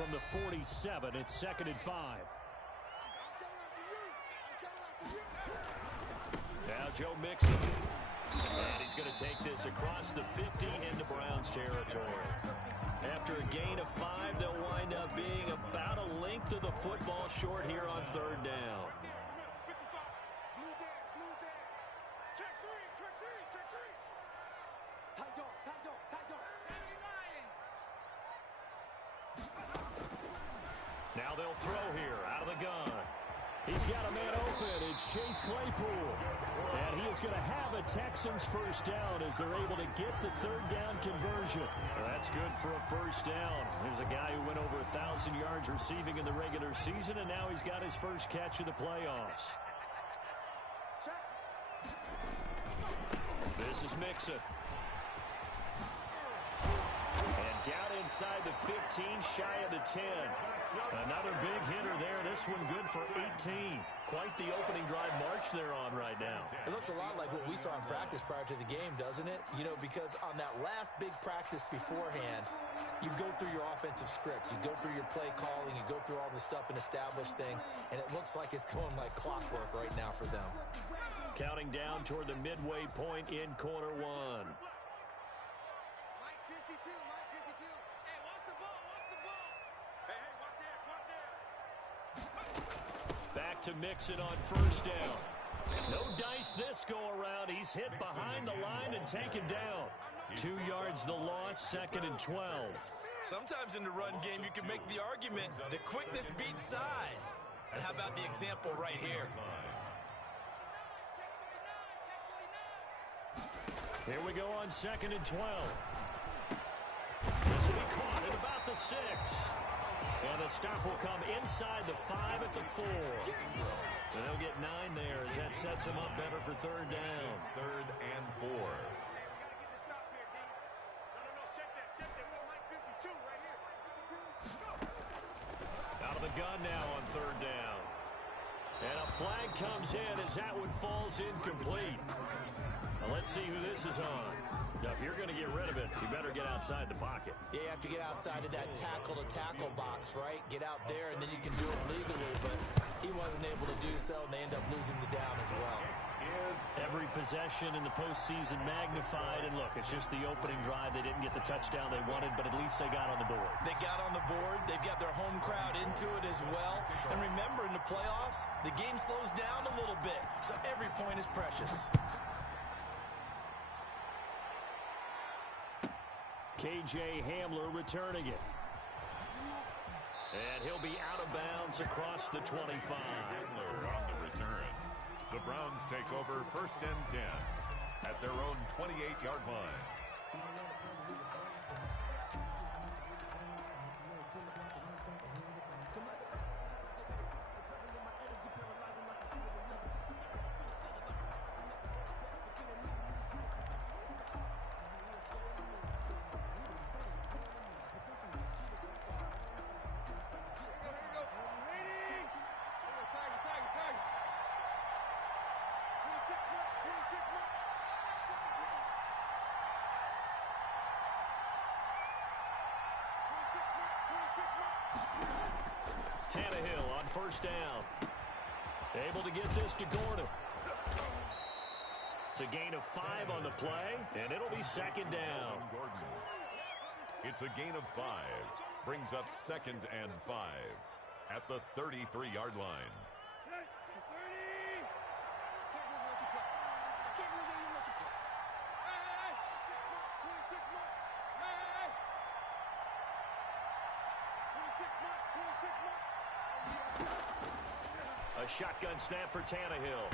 from the 47. It's 2nd and 5. Now Joe Mixon. And he's going to take this across the 50 into Browns territory. After a gain of 5, they'll wind up being about a length of the football short here on 3rd down. Now they'll throw here out of the gun. He's got a man open. It's Chase Claypool. And he is going to have a Texans first down as they're able to get the 3rd down conversion. Well, that's good for a first down. There's a guy who went over 1,000 yards receiving in the regular season, and now he's got his first catch of the playoffs. This is Mixon. And down inside the 15, shy of the 10. Another big hitter there. This one good for 18. Quite the opening drive march they're on right now. It looks a lot like what we saw in practice prior to the game, doesn't it? You know, because on that last big practice beforehand, you go through your offensive script. You go through your play calling. You go through all the stuff and establish things. And it looks like it's going like clockwork right now for them. Counting down toward the midway point in quarter 1. Back to Mixon on first down. No dice this go-around. He's hit behind the line and taken down. 2 yards the loss, 2nd and 12. Sometimes in the run game, you can make the argument the quickness beats size. And how about the example right here? Here we go on 2nd and 12. This will be caught at about the 6. And the stop will come inside the 5 at the 4. And they'll get 9 there as that sets them up better for 3rd down. 3rd and 4. Out of the gun now on 3rd down. And a flag comes in as that one falls incomplete. Now let's see who this is on. Now, if you're going to get rid of it, you better get outside the pocket. Yeah, you have to get outside of that tackle-to-tackle box, right? Get out there, and then you can do it legally. But he wasn't able to do so, and they end up losing the down as well. Every possession in the postseason magnified. And look, it's just the opening drive. They didn't get the touchdown they wanted, but at least they got on the board. They got on the board. They've got their home crowd into it as well. And remember, in the playoffs, the game slows down a little bit. So every point is precious. K.J. Hamler returning it. And he'll be out of bounds across the 25. Hamler on the return. The Browns take over 1st and 10 at their own 28-yard line. Tannehill on first down. Able to get this to Gordon. It's a gain of 5 on the play, and it'll be 2nd down. Gordon. It's a gain of 5. Brings up 2nd and 5 at the 33-yard line. A shotgun snap for Tannehill.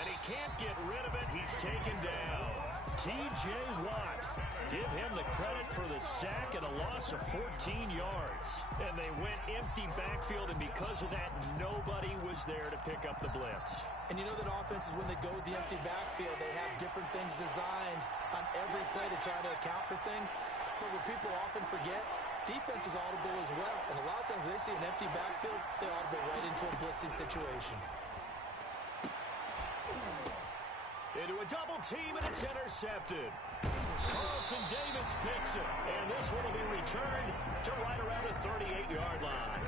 And he can't get rid of it. He's taken down. T.J. Watt. Give him the credit for the sack and a loss of 14 yards. And they went empty backfield, and because of that, nobody was there to pick up the blitz. And you know that offenses, when they go with the empty backfield, they have different things designed on every play to try to account for things. But what people often forget, defense is audible as well. And a lot of times when they see an empty backfield, they audible right into a blitzing situation. Into a double team, and it's intercepted. Carlton Davis picks it, and this one will be returned to right around the 38-yard line.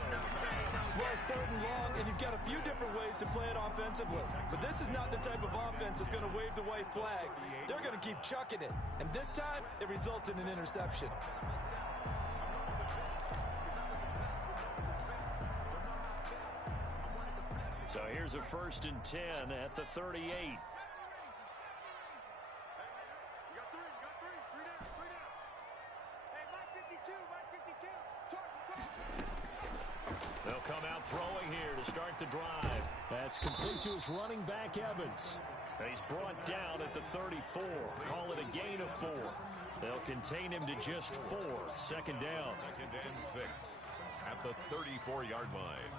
Well, it's 3rd and long, and you've got a few different ways to play it offensively. But this is not the type of offense that's going to wave the white flag. They're going to keep chucking it. And this time, it results in an interception. So here's a 1st and 10 at the 38. They'll come out throwing here to start the drive. That's complete to his running back, Evans. He's brought down at the 34. Call it a gain of 4. They'll contain him to just 4. 2nd down. 2nd and 6 at the 34-yard line.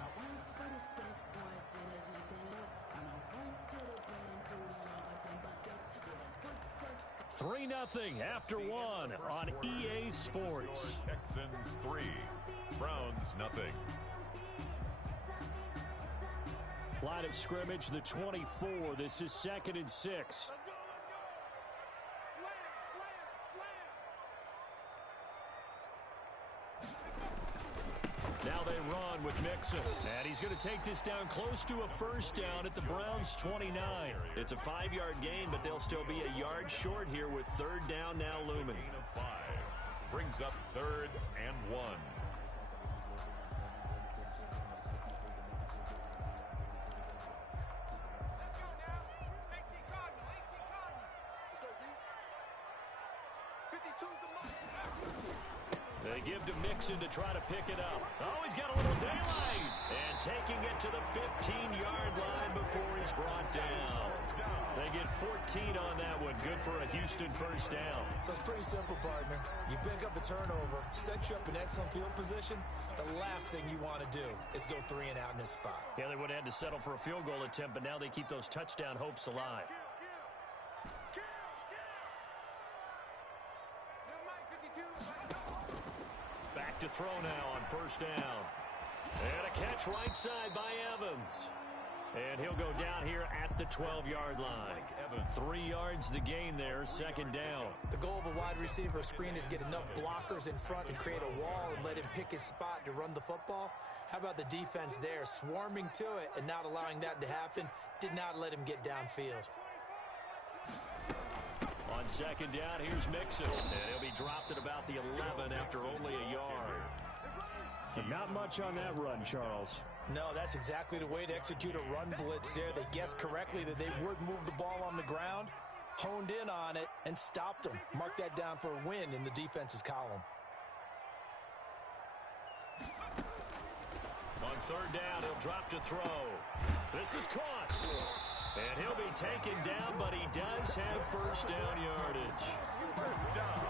3-0 after 1 on EA Sports. Texans 3, Browns 0. Line of scrimmage, the 24. This is 2nd and 6. Now they run with Mixon. And he's going to take this down close to a 1st down at the Browns' 29. It's a 5-yard gain, but they'll still be a yard short here with 3rd down now looming. Gain of 5 brings up 3rd and 1. They give to Mixon to try to pick it up. Oh, he's got a little daylight. And taking it to the 15-yard line before he's brought down. They get 14 on that one. Good for a Houston 1st down. So it's pretty simple, partner. You pick up a turnover, set you up in excellent field position. The last thing you want to do is go 3 and out in this spot. Yeah, they would have had to settle for a field goal attempt, but now they keep those touchdown hopes alive. Back to throw now on 1st down. And a catch right side by Evans. And he'll go down here at the 12-yard line. 3 yards the gain there, 2nd down. The goal of a wide receiver screen is get enough blockers in front and create a wall and let him pick his spot to run the football. How about the defense there, swarming to it and not allowing that to happen? Did not let him get downfield. On 2nd down, here's Mixon. And he'll be dropped at about the 11 after only a yard. But not much on that run, Charles. No, that's exactly the way to execute a run blitz there. They guessed correctly that they would move the ball on the ground, honed in on it, and stopped them. Mark that down for a win in the defense's column. On 3rd down, he'll drop to throw. This is caught. And he'll be taken down, but he does have 1st down yardage. 1st down.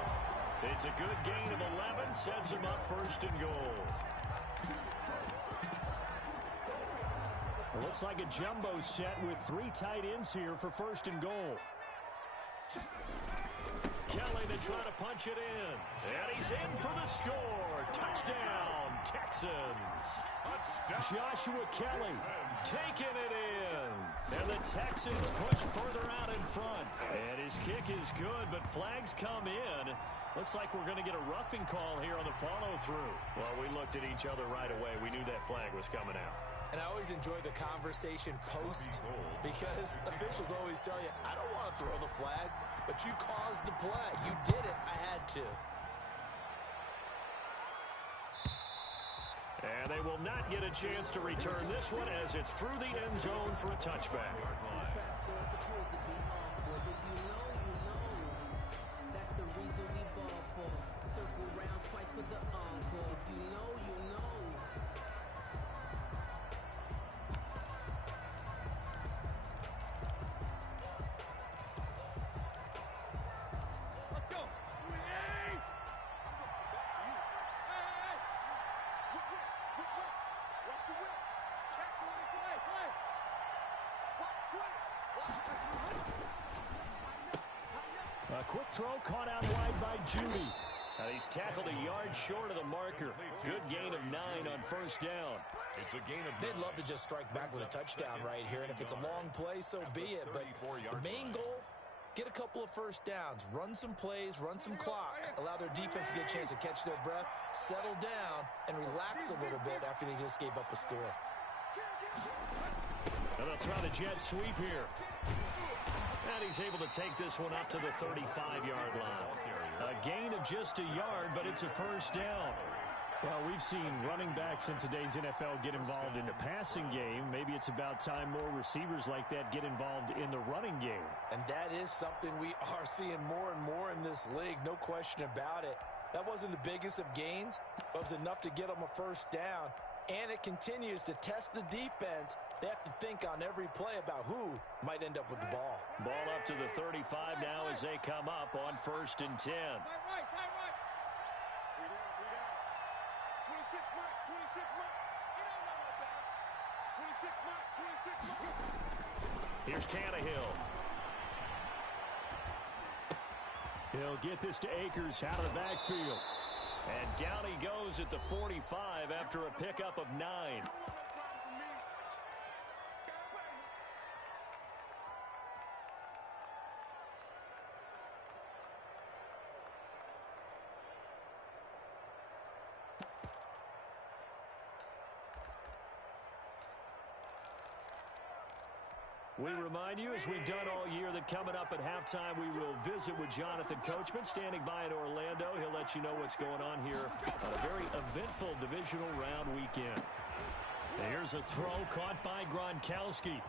It's a good gain of 11, sets him up 1st and goal. It looks like a jumbo set with 3 tight ends here for 1st and goal. Kelly to try to punch it in. And he's in for the score. Touchdown, Texans. Touchdown. Joshua Kelly taking it in. And the Texans push further out in front. And his kick is good, but flags come in. Looks like we're going to get a roughing call here on the follow-through. Well, we looked at each other right away. We knew that flag was coming out. And I always enjoy the conversation post because officials always tell you, I don't want to throw the flag, but you caused the play. You did it. I had to. And they will not get a chance to return this one as it's through the end zone for a touchback. A quick throw caught out wide by Judy. He's tackled a yard short of the marker. Good gain of 9 on 1st down. It's a gain of 9. They'd love to just strike back with a touchdown right here, and if it's a long play, so be it. But the main goal, get a couple of first downs, run some plays, run some clock, allow their defense to get a chance to catch their breath, settle down, and relax a little bit after they just gave up a score. And they'll try the jet sweep here. And he's able to take this one up to the 35-yard line. A gain of just a yard, but it's a first down. Well, we've seen running backs in today's NFL get involved in the passing game. Maybe it's about time more receivers like that get involved in the running game. And that is something we are seeing more and more in this league, no question about it. That wasn't the biggest of gains, but it was enough to get them a first down. And it continues to test the defense. They have to think on every play about who might end up with the ball. Ball up to the 35 now as they come up on 1st and 10. Here's Tannehill. He'll get this to Akers out of the backfield. And down he goes at the 45 after a pickup of 9. We remind you, as we've done all year, that coming up at halftime, we will visit with Jonathan Coachman, standing by in Orlando. He'll let you know what's going on here on a very eventful divisional round weekend. And here's a throw caught by Gronkowski.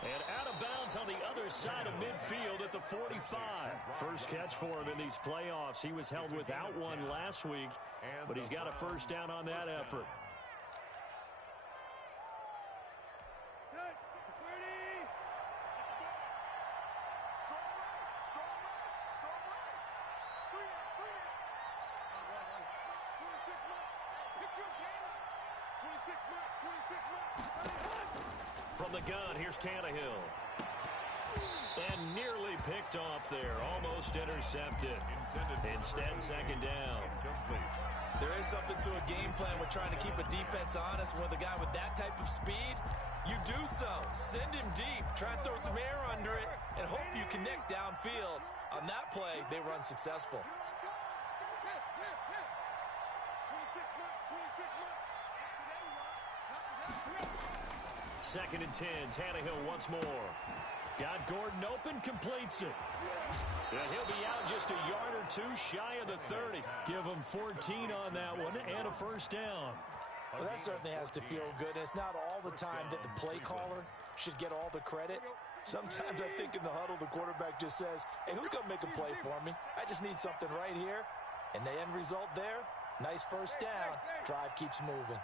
And out of bounds on the other side of midfield at the 45. First catch for him in these playoffs. He was held without one last week, but he's got a first down on that effort. From the gun, here's Tannehill. And nearly picked off there. Almost intercepted. Instead, second down. There is something to a game plan with trying to keep a defense honest. With a guy with that type of speed, you do so. Send him deep. Try and throw some air under it and hope you connect downfield. On that play, they run successful. Second and 10. Tannehill once more. Got Gordon open, completes it. And he'll be out just a yard or two shy of the 30. Give him 14 on that one and a first down. Well, that certainly has to feel good. And it's not all the time that the play caller should get all the credit. Sometimes I think in the huddle, the quarterback just says, hey, who's going to make a play for me? I just need something right here. And the end result there, nice first down. Drive keeps moving.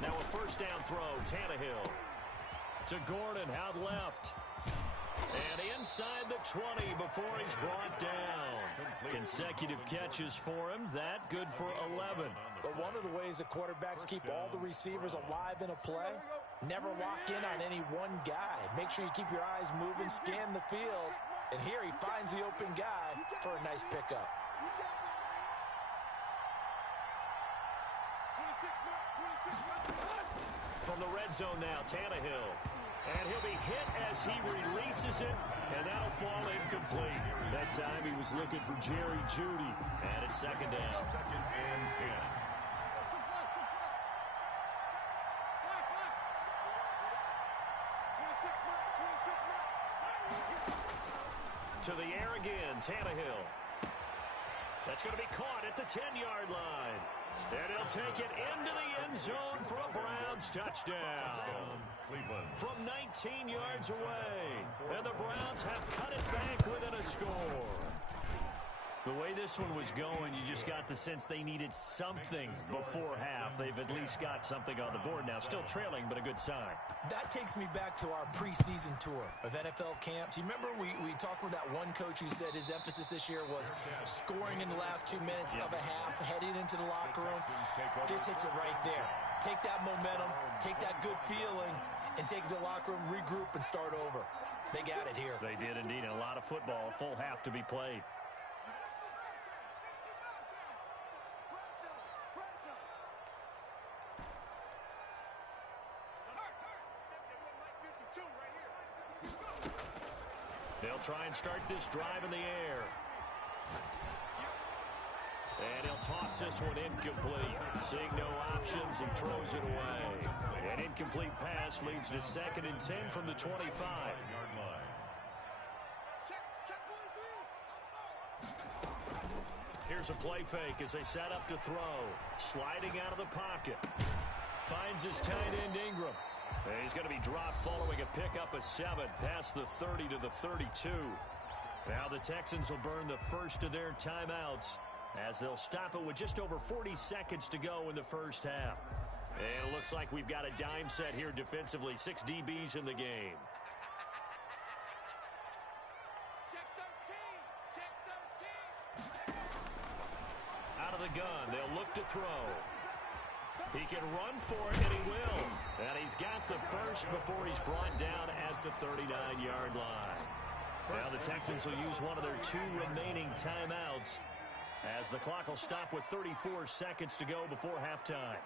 Now a first down throw, Tannehill to Gordon out left. And inside the 20 before he's brought down. Consecutive catches for him. That good for 11. But one of the ways the quarterbacks keep all the receivers alive in a play, never lock in on any one guy. Make sure you keep your eyes moving, scan the field. And here he finds the open guy for a nice pickup. From the red zone now, Tannehill. And he'll be hit as he releases it, and that'll fall incomplete. That time he was looking for Jerry Jeudy. And it's second down. Second and 10. To the air again, Tannehill. That's going to be caught at the 10-yard line. And he'll take it into the end zone for a Browns touchdown. Cleveland. From 19 yards away. And the Browns have cut it back within a score. The way this one was going, you just got the sense they needed something before half. They've at least got something on the board now. Still trailing, but a good sign. That takes me back to our preseason tour of NFL camps. You remember we talked with that one coach who said his emphasis this year was scoring in the last 2 minutes of a half, heading into the locker room. This hits it right there. Take that momentum, take that good feeling, and take the locker room, regroup, and start over. They got it here. They did indeed. A lot of football, full half to be played. They'll try and start this drive in the air. And he'll toss this one incomplete. Seeing no options and throws it away. An incomplete pass leads to 2nd and 10 from the 25. Here's a play fake as they set up to throw. Sliding out of the pocket. Finds his tight end Ingram. And he's going to be dropped following a pickup of 7 past the 30 to the 32. Now the Texans will burn the first of their timeouts as they'll stop it with just over 40 seconds to go in the first half. And it looks like we've got a dime set here defensively. 6 DBs in the game. Out of the gun, they'll look to throw. He can run for it, and he will. And he's got the first before he's brought down at the 39-yard line. Now the Texans will use one of their 2 remaining timeouts as the clock will stop with 34 seconds to go before halftime.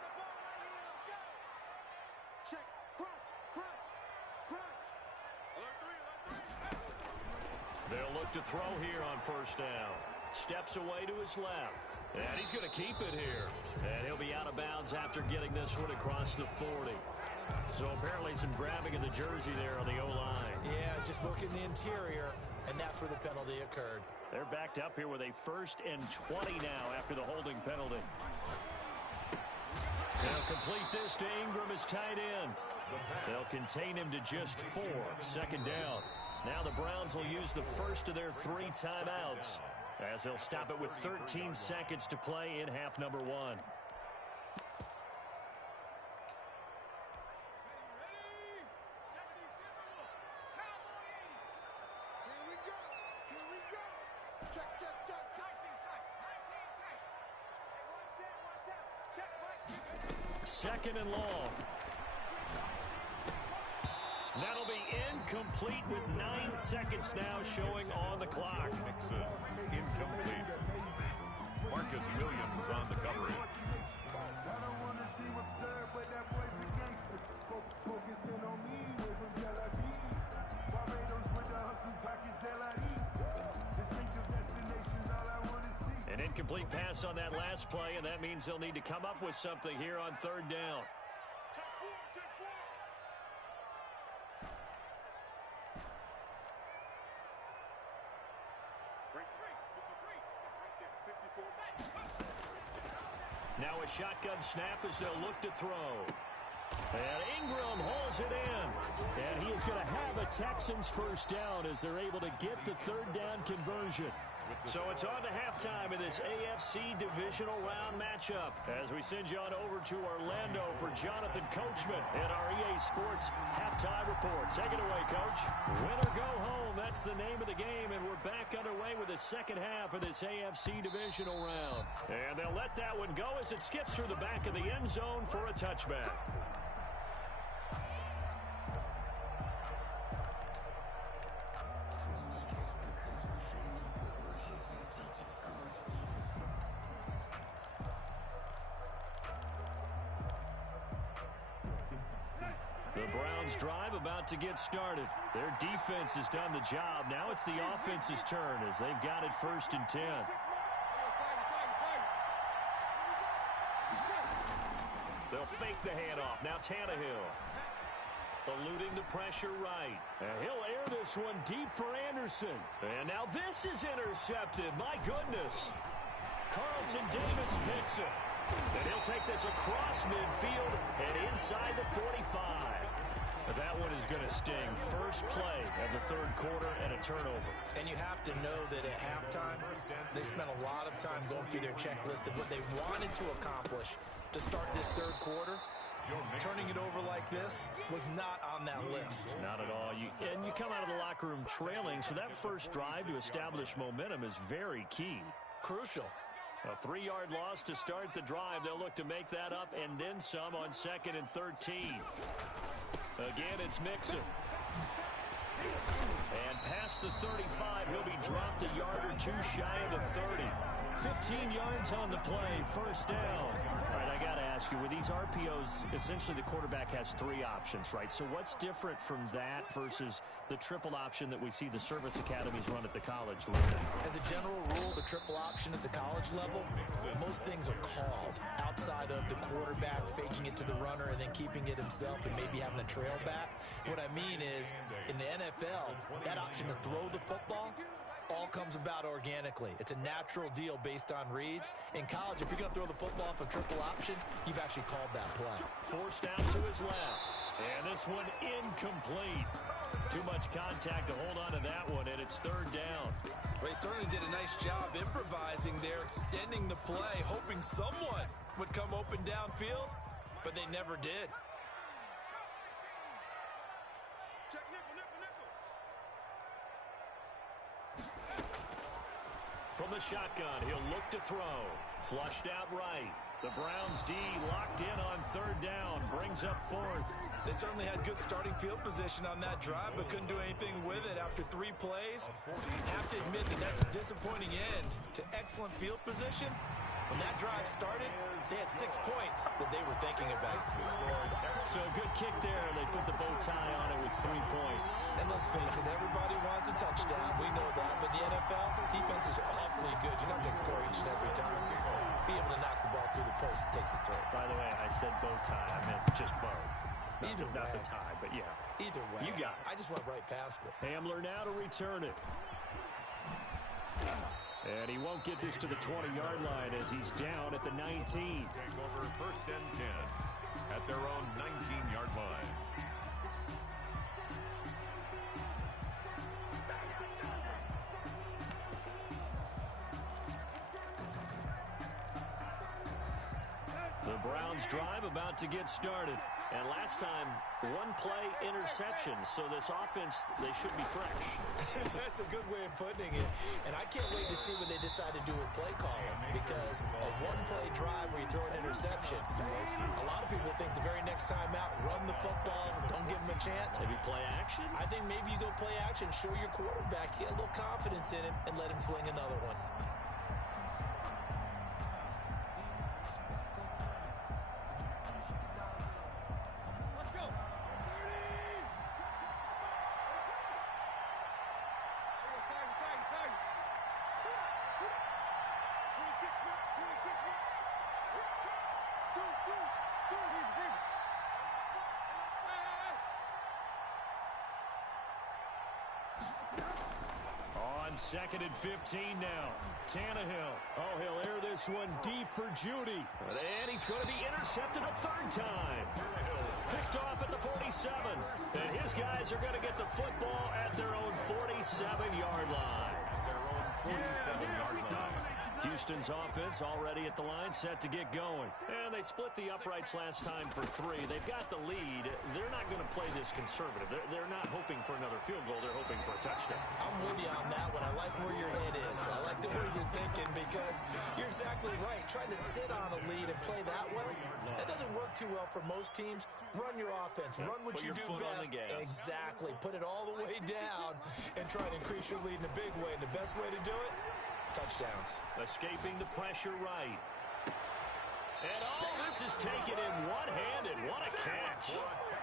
They'll look to throw here on first down. Steps away to his left. And he's going to keep it here. And he'll be out of bounds after getting this one across the 40. So apparently some grabbing of the jersey there on the O-line. Yeah, just look in the interior, and that's where the penalty occurred. They're backed up here with a 1st and 20 now after the holding penalty. They'll complete this to Ingram as tight end. They'll contain him to just 4. 2nd down. Now the Browns will use the first of their 3 timeouts as they'll stop it with 13 seconds to play in half number 1. Second and long. That'll be incomplete with 9 seconds now showing on the clock. Mixon, incomplete. Marcus Williams on the coverage. An incomplete pass on that last play, and that means they'll need to come up with something here on 3rd down. Now a shotgun snap as they'll look to throw. And Ingram hauls it in. And he is going to have a Texans first down as they're able to get the 3rd down conversion. So it's on to halftime in this AFC divisional round matchup as we send you on over to Orlando for Jonathan Coachman at our EA Sports Halftime Report. Take it away, Coach. Win or go home, that's the name of the game, and we're back underway with the second half of this AFC divisional round. And they'll let that one go as it skips through the back of the end zone for a touchback. The Browns drive about to get started. Their defense has done the job. Now it's the offense's turn as they've got it 1st and 10. They'll fake the handoff. Now Tannehill. Eluding the pressure right. And he'll air this one deep for Anderson. And now this is intercepted. My goodness. Carlton Davis picks it. And he'll take this across midfield and inside the 45. That one is going to sting. First play of the 3rd quarter and a turnover. And you have to know that at halftime, they spent a lot of time going through their checklist of what they wanted to accomplish to start this 3rd quarter. Turning it over like this was not on that list. Not at all. And you come out of the locker room trailing, so that first drive to establish momentum is very key. Crucial. A 3-yard loss to start the drive. They'll look to make that up and then some on 2nd and 13. Again, it's Mixon. And past the 35, he'll be dropped a yard or 2 shy of the 30. 15 yards on the play, first down. All right, I got to ask you, with these RPOs, essentially the quarterback has 3 options, right? So what's different from that versus the triple option that we see the service academies run at the college level? As a general rule, the triple option at the college level, most things are called outside of the quarterback faking it to the runner and then keeping it himself and maybe having a trail back. What I mean is, in the NFL, that option to throw the football all comes about organically. It's a natural deal based on reads. In college, if you're going to throw the football off a triple option, you've actually called that play. Forced out to his left. And this one incomplete. Too much contact to hold on to that one, and it's 3rd down. Well, he certainly did a nice job improvising there, extending the play, hoping someone would come open downfield, but they never did. From the shotgun, he'll look to throw. Flushed out right. The Browns D locked in on 3rd down. Brings up 4th. They certainly had good starting field position on that drive, but couldn't do anything with it after 3 plays. Have to admit that that's a disappointing end to excellent field position. When that drive started, they had 6 points that they were thinking about. So a good kick there. They put the bow tie on it with 3 points. And let's face it, everybody wants a touchdown. We know that. But the NFL, defenses are awfully good. You're not going to score each and every time. Be able to knock the ball through the post and take the throw. By the way, I said bow tie. I meant just bow. Not the tie, but yeah. Either way. You got it. I just went right past it. Hamler now to return it. And he won't get this to the 20-yard line as he's down at the 19. Take over 1st and 10 at their own 19-yard line. The Browns drive about to get started. And last time, 1 play interception. So this offense, they should be fresh. That's a good way of putting it. And I can't wait to see what they decide to do with play calling. Because a 1-play drive where you throw an interception, a lot of people think the very next time out, run the football, don't give them a chance. Maybe play action? I think maybe you go play action, show your quarterback, get a little confidence in him, and let him fling another one. On 2nd and 15 now. Tannehill. Oh, he'll air this one deep for Judy. And he's going to be intercepted a 3rd time. Picked off at the 47. And his guys are going to get the football at their own 47-yard line. At their own 47-yard line. Houston's offense already at the line, set to get going. And they split the uprights last time for 3. They've got the lead. They're not going to play this conservative. They're not hoping for another field goal. They're hoping for a touchdown. I'm with you on that one. I like where your head is. I like the way you're thinking because you're exactly right. Trying to sit on a lead and play that way, that doesn't work too well for most teams. Run your offense. Run what you do best. Exactly. Put it all the way down and try to increase your lead in a big way. And the best way to do it, touchdowns. Escaping the pressure right. And this is taken in one-handed. What a catch.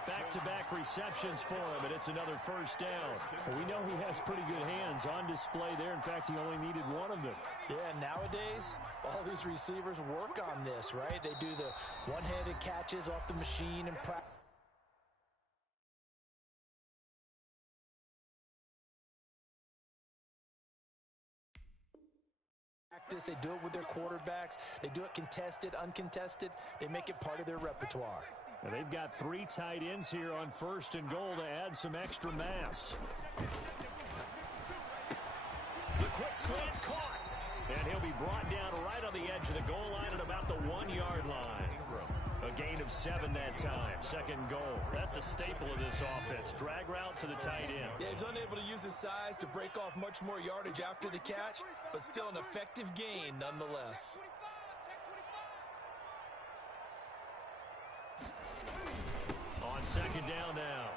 Back-to-back receptions for him, and it's another 1st down. Well, we know he has pretty good hands on display there. In fact, he only needed 1 of them. Yeah, nowadays, all these receivers work on this, right? They do the one-handed catches off the machine and practice. They do it with their quarterbacks. They do it contested, uncontested. They make it part of their repertoire. Now they've got 3 tight ends here on 1st and goal to add some extra mass. The quick slant caught. And he'll be brought down right on the edge of the goal line at about the 1-yard line. A gain of 7 that time. 2nd goal. That's a staple of this offense. Drag route to the tight end. Yeah, he's unable to use his size to break off much more yardage after the catch, but still an effective gain nonetheless. On 2nd down now.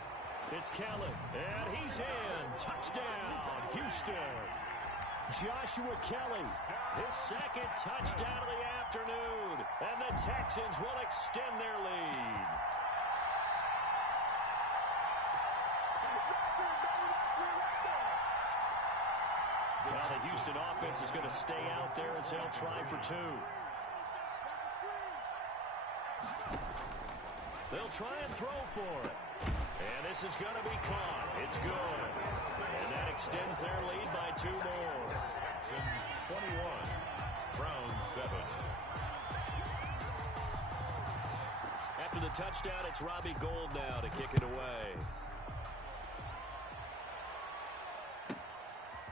It's Kellen, and he's in. Touchdown, Houston. Joshua Kelly, his second touchdown of the afternoon, and the Texans will extend their lead. Now the Houston offense is going to stay out there as they'll try for two. They'll try and throw for it. And this is going to be caught. It's good. And that extends their lead by 2 more. 21, Browns 7. After the touchdown, it's Robbie Gould now to kick it away.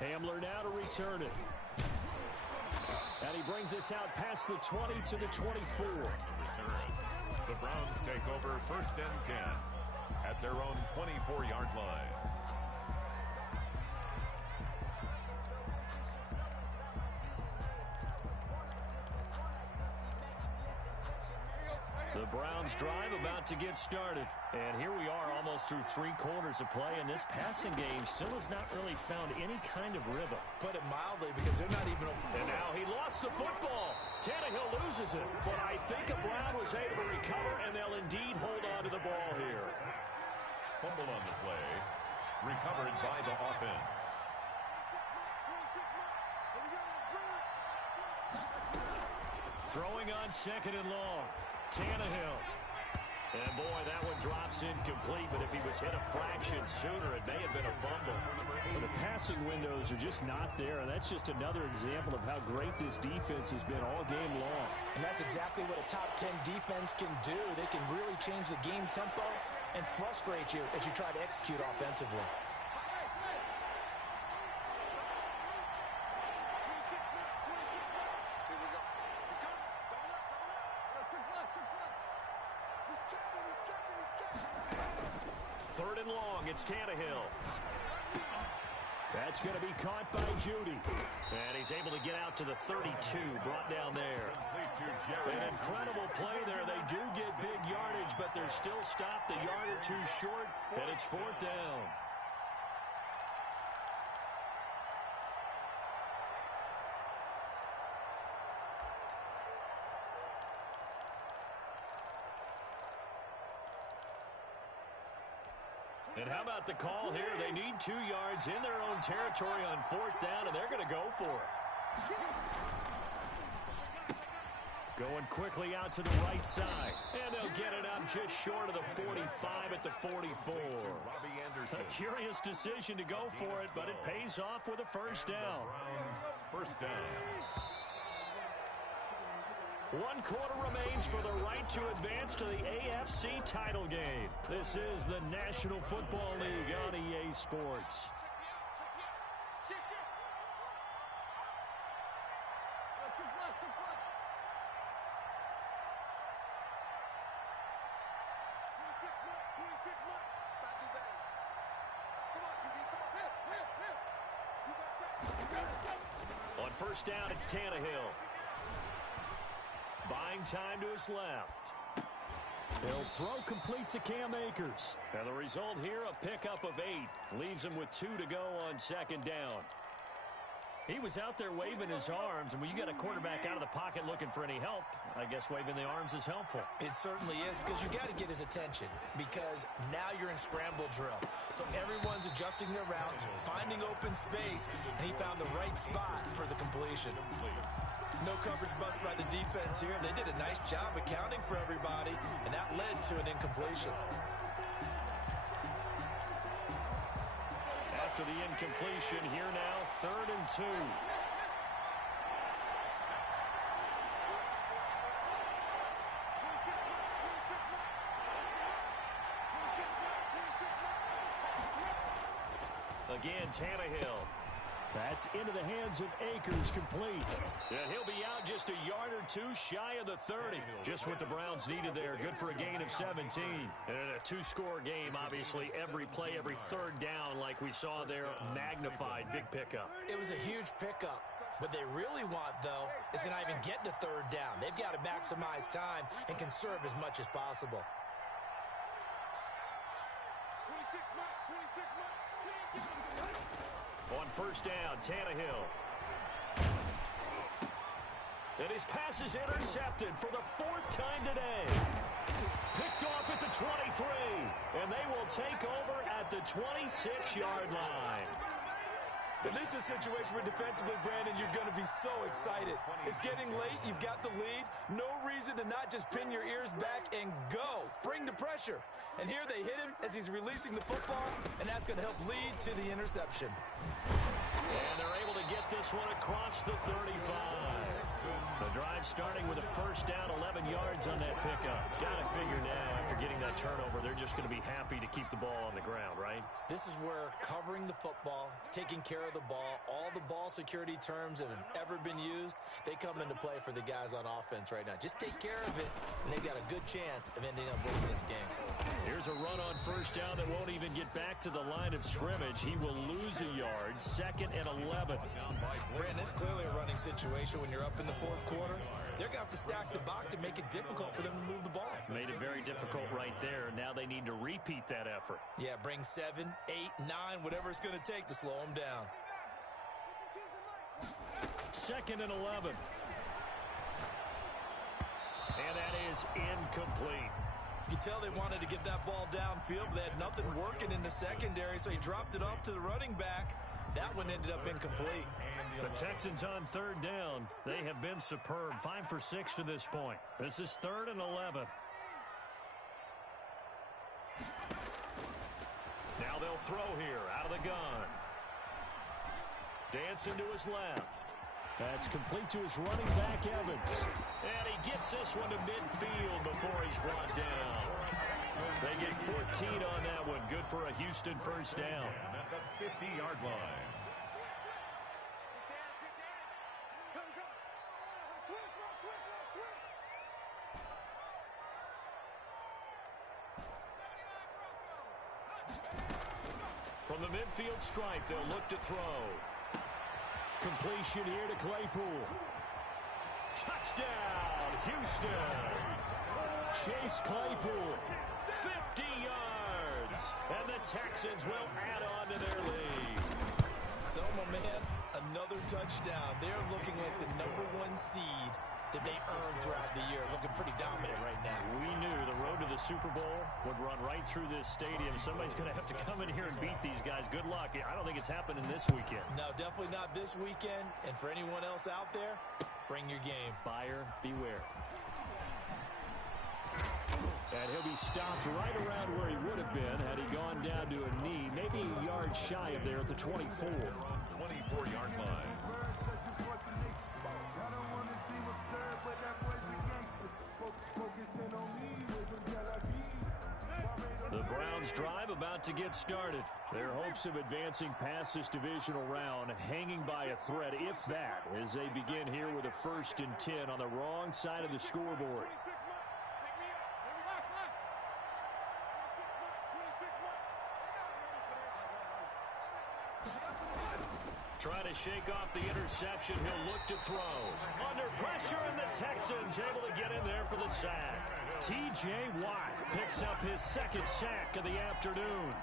Hamler now to return it. And he brings us out past the 20 to the 24. The Browns take over 1st and 10 at their own 24-yard line. The Browns drive about to get started. And here we are almost through 3 quarters of play, and this passing game still has not really found any kind of rhythm. Put it mildly, because they're not even... And now he lost the football. Tannehill loses it. But I think a Brown was able to recover, and they'll indeed hold on to the ball here. Fumble on the play. Recovered by the offense. Throwing on 2nd and long. Tannehill. And boy, that one drops incomplete, but if he was hit a fraction sooner, it may have been a fumble. Well, the passing windows are just not there, and that's just another example of how great this defense has been all game long. And that's exactly what a top 10 defense can do. They can really change the game tempo and frustrate you as you try to execute offensively. Third and long, it's Tannehill. That's going to be caught by Judy. And he's able to get out to the 32, brought down there. An incredible play there. They do get big yardage, but they're still stopped a yard or two short, and it's 4th down. And how about the call here? They need 2 yards in their own territory on 4th down, and they're going to go for it. Going quickly out to the right side. And they'll get it up just short of the 45 at the 44. A curious decision to go for it, but it pays off with a 1st down. 1st down. 1 quarter remains for the right to advance to the AFC title game. This is the National Football League on EA Sports. On 1st down, it's Tannehill. Buying time to his left. He'll throw complete to Cam Akers. And the result here, a pickup of 8. Leaves him with 2 to go on 2nd down. He was out there waving his arms, and when you got a quarterback out of the pocket looking for any help, I guess waving the arms is helpful. It certainly is, because you got to get his attention, because now you're in scramble drill. So everyone's adjusting their routes, finding open space, and he found the right spot for the completion. No coverage bust by the defense here. They did a nice job accounting for everybody, and that led to an incompletion. After the incompletion, here now, 3rd and 2. Again, Tannehill. That's into the hands of Akers, complete. And he'll be out just a yard or 2 shy of the 30. Just what the Browns needed there. Good for a gain of 17. And in a 2-score game, obviously, every play, every 3rd down, like we saw there, magnified. Big pickup. It was a huge pickup. What they really want, though, is to not even get to 3rd down. They've got to maximize time and conserve as much as possible. On 1st down, Tannehill. And his pass is intercepted for the 4th time today. Picked off at the 23. And they will take over at the 26-yard line. And this is a situation where defensively, Brandon, you're going to be so excited. It's getting late. You've got the lead. No reason to not just pin your ears back and go. Bring the pressure. And here they hit him as he's releasing the football, and that's going to help lead to the interception. And they're able to get this one across the 35. The drive starting with a first down, 11 yards on that pickup. Got to figure now, after getting that turnover, they're just going to be happy to keep the ball on the ground, right? This is where covering the football, taking care of the ball, all the ball security terms that have ever been used, they come into play for the guys on offense right now. Just take care of it, and they've got a good chance of ending up winning this game. Here's a run on first down that won't even get back to the line of scrimmage. He will lose a yard, 2nd and 11. Brandon, it's clearly a running situation when you're up in the 4th quarter. They're going to have to stack the box and make it difficult for them to move the ball. Made it very difficult right there. Now they need to repeat that effort. Yeah, bring 7, 8, 9, whatever it's going to take to slow them down. 2nd and 11. And that is incomplete. You can tell they wanted to get that ball downfield, but they had nothing working in the secondary, so he dropped it off to the running back. That one ended up incomplete. The Texans on 3rd down. They have been superb. 5 for 6 to this point. This is 3rd and 11. Now they'll throw here out of the gun. Dancing to his left. That's complete to his running back, Evans. And he gets this one to midfield before he's brought down. They get 14 on that one. Good for a Houston first down. At the 50-yard line. From the midfield stripe, they'll look to throw. Completion here to Claypool. Touchdown, Houston. Chase Claypool, 50 yards. And the Texans will add on to their lead. So, my man, another touchdown. They're looking like the #1 seed that they earned throughout the year. Looking pretty dominant right now. We knew the road to the Super Bowl would run right through this stadium. Somebody's going to have to come in here and beat these guys. Good luck. I don't think it's happening this weekend. No, definitely not this weekend. And for anyone else out there, bring your game. Buyer beware. And he'll be stopped right around where he would have been had he gone down to a knee, maybe a yard shy of there at the 24. 24-yard line. The Browns drive about to get started. Their hopes of advancing past this divisional round hanging by a thread, if that, as they begin here with a 1st and 10 on the wrong side of the scoreboard. Trying to shake off the interception. He'll look to throw. Under pressure, and the Texans able to get in there for the sack. T.J. Watt picks up his 2nd sack of the afternoon.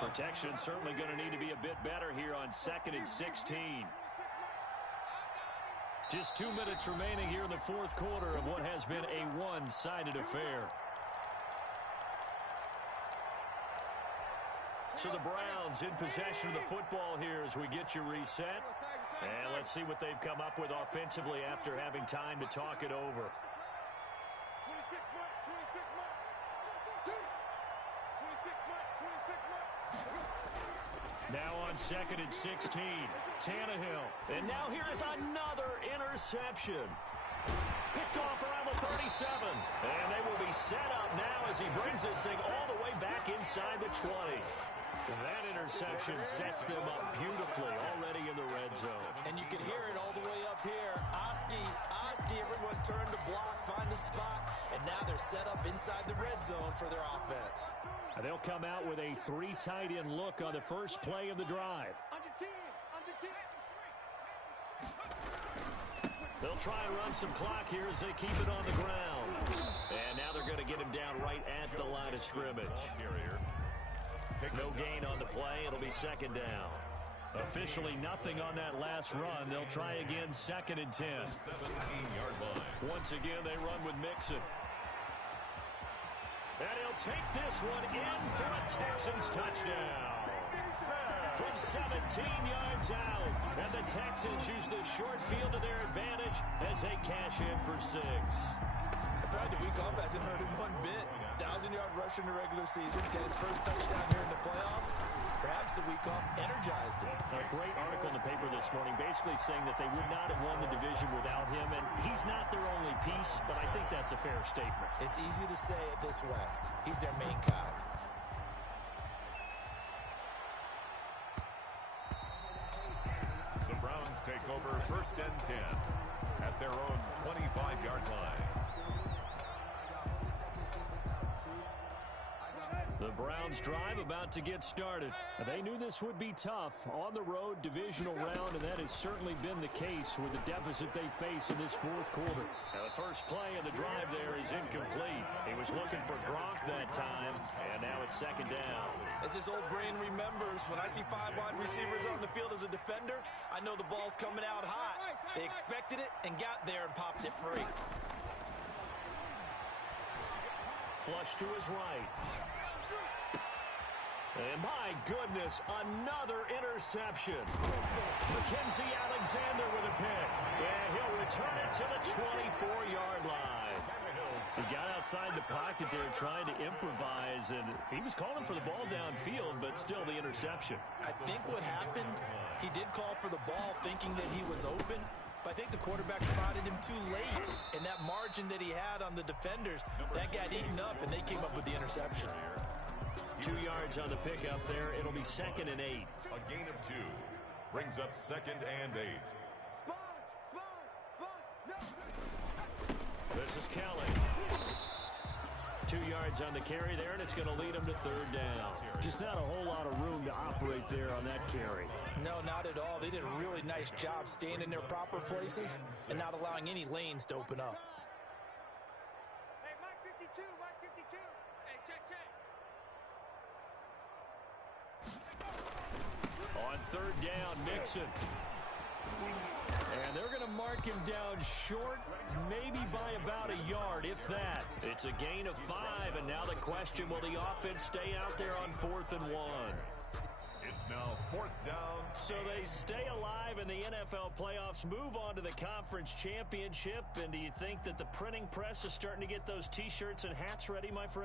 Protection certainly going to need to be a bit better here on 2nd and 16. Just 2 minutes remaining here in the 4th quarter of what has been a one-sided affair. So the Browns in possession of the football here as we get you reset. And let's see what they've come up with offensively after having time to talk it over. Now on 2nd and 16, Tannehill. And now here is another interception. Picked off around the 37. And they will be set up now as he brings this thing all the way back inside the 20. That interception sets them up beautifully already in the red zone. And you can hear it all the way up here. Oski, everyone turned to block, find a spot, and now they're set up inside the red zone for their offense. They'll come out with a 3 tight end look on the first play of the drive. They'll try and run some clock here as they keep it on the ground. And now they're going to get him down right at the line of scrimmage. No gain on the play. It'll be 2nd down. Officially nothing on that last run. They'll try again, 2nd and 10. 17-yard line. Once again, they run with Mixon. And he'll take this one in for a Texans touchdown. From 17 yards out. And the Texans use the short field to their advantage as they cash in for 6. Apparently the week off hasn't hurt him one bit. 1,000-yard rusher in the regular season. Get his first touchdown here in the playoffs. Perhaps the week off energized him. A great article in the paper this morning basically saying that they would not have won the division without him. And he's not their only piece, but I think that's a fair statement. It's easy to say it this way. He's their main guy. The Browns take over 1st and 10 at their own 25-yard line. The Browns drive about to get started. They knew this would be tough. On the road, divisional round, and that has certainly been the case with the deficit they face in this 4th quarter. Now, the first play of the drive there is incomplete. He was looking for Gronk that time, and now it's 2nd down. As this old brain remembers, when I see 5 wide receivers on the field as a defender, I know the ball's coming out hot. They expected it and got there and popped it free. Flush to his right. And my goodness, another interception. Mackenzie Alexander with a pick. And he'll return it to the 24-yard line. He got outside the pocket there trying to improvise, and he was calling for the ball downfield, but still the interception. I think what happened, he did call for the ball thinking that he was open, but I think the quarterback spotted him too late. And that margin that he had on the defenders, that got eaten up, and they came up with the interception. 2 yards on the pickup there. It'll be 2nd and 8. A gain of 2 brings up 2nd and 8. This is Kelly. 2 yards on the carry there, and it's going to lead him to 3rd down. Just not a whole lot of room to operate there on that carry. No, not at all. They did a really nice job staying in their proper places and not allowing any lanes to open up. Hey, Mike 52, Mike 52. Hey, check. On 3rd down, Mixon. And they're going to mark him down short, maybe by about a yard, if that. It's a gain of 5, and now the question, will the offense stay out there on 4th and 1? It's now 4th down. So they stay alive in the NFL playoffs, move on to the conference championship, and do you think that the printing press is starting to get those T-shirts and hats ready, my friend?